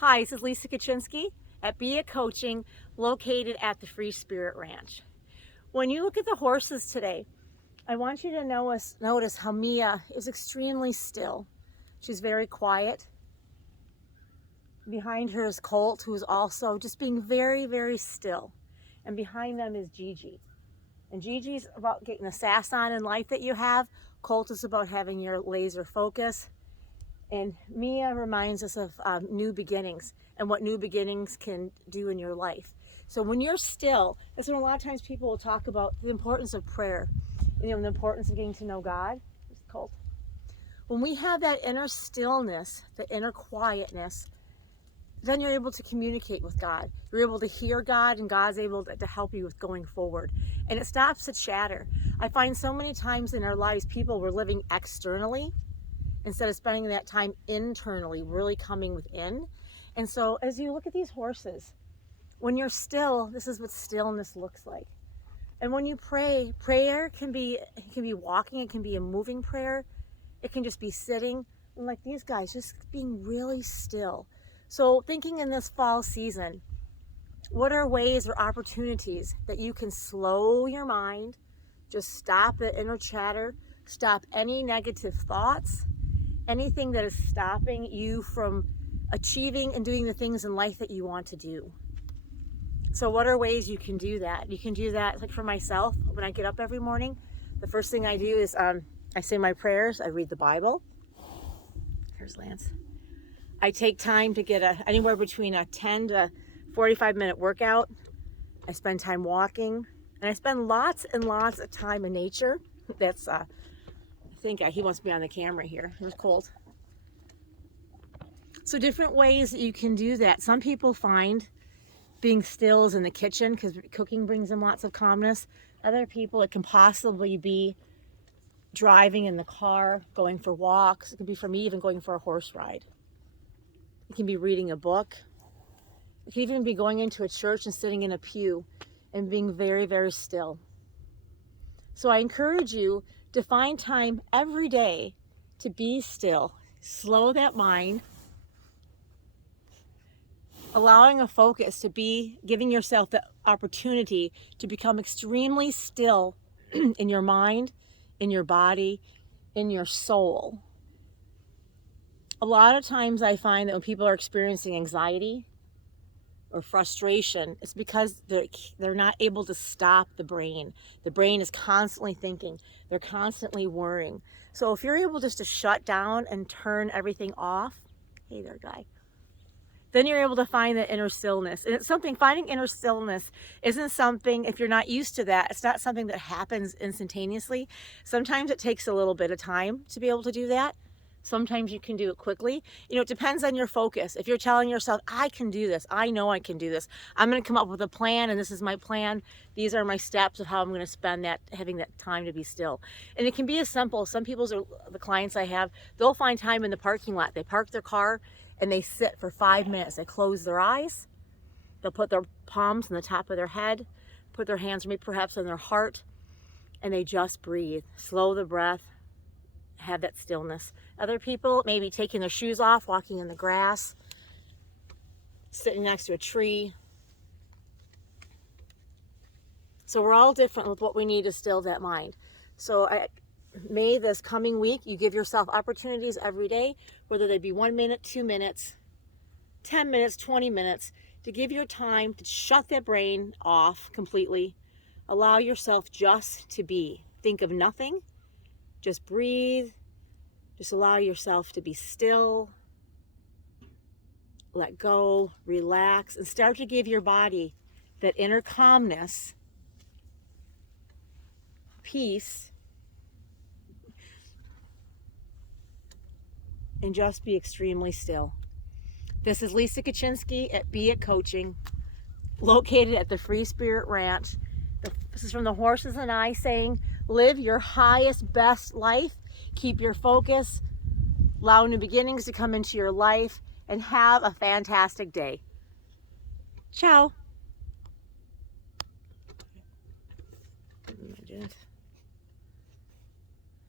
Hi, this is Lisa Kaczynski at Be It Coaching, located at the Free Spirit Ranch. When you look at the horses today, I want you to notice how Mia is extremely still. She's very quiet. Behind her is Colt, who is also just being very, very still. And behind them is Gigi. And Gigi's about getting the sass on in life that you have. Colt is about having your laser focus. And Mia reminds us of new beginnings and what new beginnings can do in your life. So when you're still, that's when a lot of times people will talk about the importance of prayer, the importance of getting to know God. It's cold. When we have that inner stillness, the inner quietness, then you're able to communicate with God. You're able to hear God, and God's able to help you with going forward. And it stops the chatter. I find so many times in our lives, people were living externally instead of spending that time internally, really coming within. And so as you look at these horses, when you're still, this is what stillness looks like. And when you pray, prayer can be walking, it can be a moving prayer, it can just be sitting, and like these guys, just being really still. So thinking in this fall season, what are ways or opportunities that you can slow your mind, just stop the inner chatter, stop any negative thoughts, anything that is stopping you from achieving and doing the things in life that you want to do. So what are ways you can do that? You can do that, like for myself, when I get up every morning, the first thing I do is I say my prayers, I read the Bible. Here's Lance. I take time to get anywhere between a 10 to 45 minute workout. I spend time walking, and I spend lots and lots of time in nature. That's I think he wants me on the camera here. Here's Colt. So different ways that you can do that. Some people find being still is in the kitchen because cooking brings them lots of calmness. Other people, it can possibly be driving in the car, going for walks. It can be for me even going for a horse ride. It can be reading a book. It can even be going into a church and sitting in a pew and being very, very still. So I encourage you to find time every day to be still. Slow that mind. Allowing a focus to be, giving yourself the opportunity to become extremely still in your mind, in your body, in your soul. A lot of times I find that when people are experiencing anxiety or frustration, it's because they're not able to stop the brain. The brain is constantly thinking. They're constantly worrying. So if you're able just to shut down and turn everything off, hey there, guy, then you're able to find the inner stillness. And it's something, finding inner stillness isn't something, if you're not used to that, it's not something that happens instantaneously. Sometimes it takes a little bit of time to be able to do that. Sometimes you can do it quickly. It depends on your focus. If you're telling yourself, I can do this, I know I can do this, I'm going to come up with a plan, and this is my plan. These are my steps of how I'm going to spend that, having that time to be still. And it can be as simple. Some people, the clients I have, they'll find time in the parking lot. They park their car and they sit for 5 minutes. They close their eyes. They'll put their palms on the top of their head, put their hands maybe perhaps on their heart, and they just breathe. Slow the breath. Have that stillness. Other people maybe taking their shoes off, walking in the grass, sitting next to a tree. So we're all different with what we need to still that mind. So may this coming week you give yourself opportunities every day, whether they be 1 minute, 2 minutes, 10 minutes, 20 minutes, to give your time to shut that brain off completely. Allow yourself just to be. Think of nothing. Just breathe. Just allow yourself to be still. Let go, relax, and start to give your body that inner calmness, peace, and just be extremely still. This is Lisa Kaczynski at Be It Coaching, located at the Free Spirit Ranch. This is from the Horses and I saying, live your highest, best life. Keep your focus. Allow new beginnings to come into your life, and have a fantastic day. Ciao.